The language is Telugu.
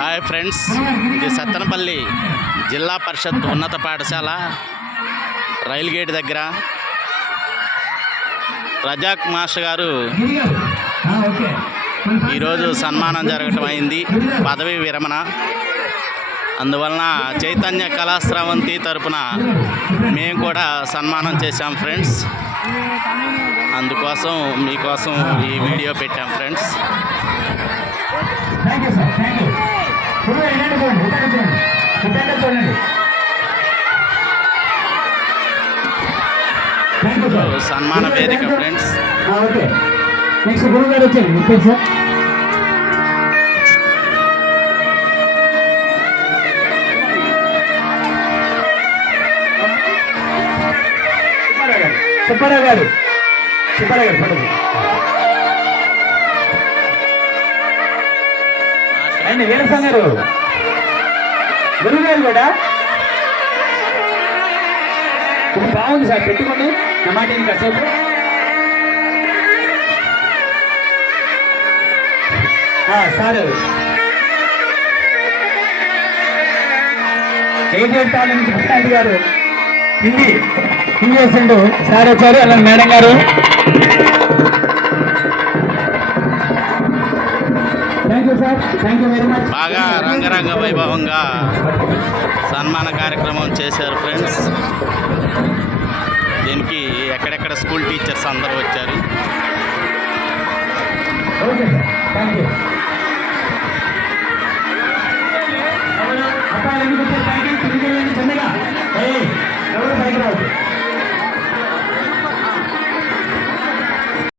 హాయ్ ఫ్రెండ్స్, ఇది సత్తెనపల్లి జిల్లా పరిషత్ ఉన్నత పాఠశాల రైలు గేట్ దగ్గర రజాక్ మాస్టర్ గారు ఈరోజు సన్మానం జరగటం అయింది, పదవి విరమణ. అందువలన చైతన్య కళాస్రవంతి తరపున మేము కూడా సన్మానం చేశాం ఫ్రెండ్స్. అందుకోసం మీకోసం ఈ వీడియో పెట్టాం ఫ్రెండ్స్. సన్మాన వేదిక ఫ్రెండ్స్. సుబ్బారావు గారు అండి, వీరసం గారు గురుగారు కూడా బాగుంది సార్, పెట్టుకోండి నా మాట కాసేపు. సార్ ఏజెంట్ నుంచి ప్రశాంత్ గారు హిందీ చేసిండు సార్ వచ్చారు. అలా మేడం గారు బాగా రంగరంగ వైభవంగా సన్మాన కార్యక్రమం చేశారు ఫ్రెండ్స్. దీనికి ఎక్కడెక్కడ స్కూల్ టీచర్స్ అందరూ వచ్చారు.